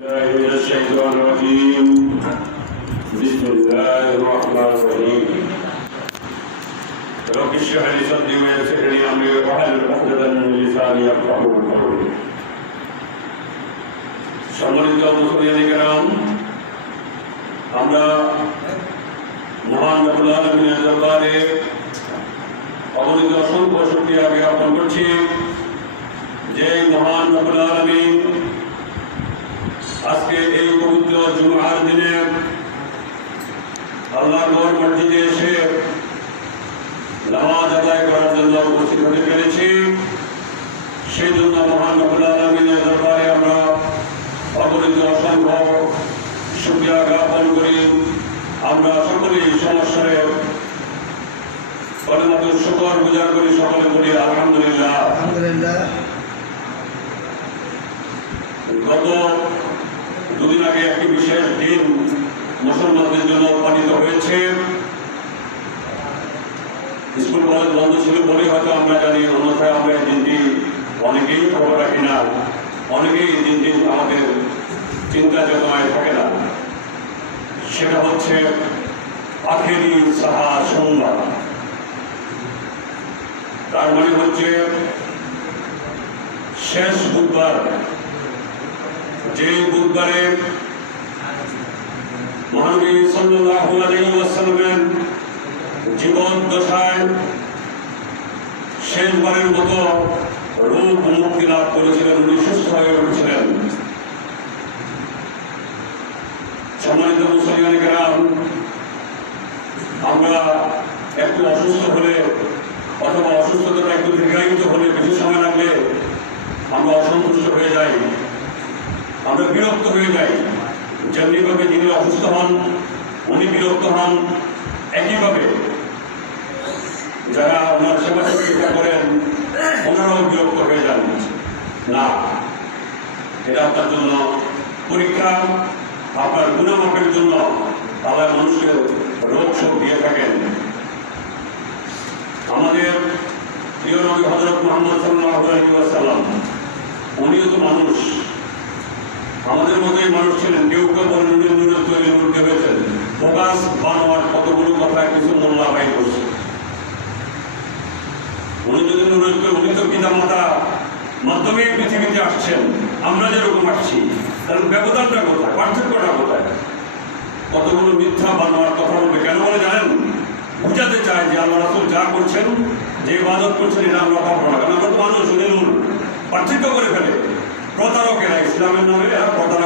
الله من الشيطان الرجيم بسم الله الرحمن الرحيم رب اشرح لي صدري ويسر لي امري واحلل عقدة من لساني يفقهوا قولي সম্মানিত মুসলিম কেরাম আমরা মহান রব্বুল আলামিনের দরবারে অগণিত অসংখ্য শুকরিয়া জ্ঞাপন করছি যে মহান রব্বুল আল্লাহর ঘর মসজিদে এসে নামাজ আদায় করার জন্য উপস্থিত হতে পেরেছি? সেই জন্য মহান আলমিনের দরবারে আমরা অগণিত অসংখ্য সুক্রিয়া জ্ঞাপন করি। আমরা সকলেই সমস্যারে পরিণত শুকর গুজার করি সকলে বলি আলহামদুলিল্লাহ। গত দুদিন আগে একটি বিশেষ স্কুল কলেজ বন্ধ ছিল বলে হয়তো আমরা জানি, অন্যথায় আমরা এই দিনটি অনেকেই খবর রাখি না। অনেকেই এই দিনটি আমাদের চিন্তা চেতনায় থাকে না। সেটা হচ্ছে আখেরি সাহা সোমবার। তার মানে হচ্ছে শেষ বুধবার। যে বুধবারে মহানবী সাল্লাল্লাহু আলাইহি ওয়াসাল্লামের জীবন দশায় শেষবারের মতো রূপ মুক্তি লাভ করেছিলেন, উনি সুস্থ হয়ে উঠেছিলেন। সম্মানিত মুসলিম গ্রাম আমরা একটু অসুস্থ হলে অথবা অসুস্থতাটা একটু দীর্ঘায়িত হলে বেশি সময় লাগলে আমরা অসন্তুষ্ট হয়ে যাই, আমরা বিরক্ত হয়ে যাই। যেমনিভাবে যিনি অসুস্থ হন, উনি বিরক্ত হন, একইভাবে যারা ওনার সেবা চিকিৎসা করেন, ওনারাও বিরক্ত হয়ে যান। না, এটা আপনার জন্য পরীক্ষা, আপনার গুণমাপের জন্য আল্লাহ মানুষকে রোগ শোক দিয়ে থাকেন। আমাদের প্রিয় নবী হজরত মোহাম্মদ সাল্লাহ সাল্লাম উনিও তো মানুষ। আমাদের মতোই মানুষ ছিলেন, কেউ কেউ বলেন উনি নুনের তৈরি উঠতে হয়েছেন প্রকাশ বানোয়ার কতগুলো কথা কিছু মোল্লা ভাই করছে উনি যদি তৈরি উনি তো পিতা মাতা মাধ্যমে পৃথিবীতে আসছেন, আমরা যেরকম আসছি কারণ ব্যবধানটা কোথায়? পার্থক্যটা কোথায়? কতগুলো মিথ্যা বানোয়ার কথা বলবে? কেন বলে জানেন? বুঝাতে চায় যে আল্লাহ রাসুল যা করছেন, যে ইবাদত করছেন, এটা আমরা পাবো না। কারণ আমরা তো মানুষ পার্থক্য করে ফেলে। প্রতারকেরা ইসলামের নামে এরা প্রতারক।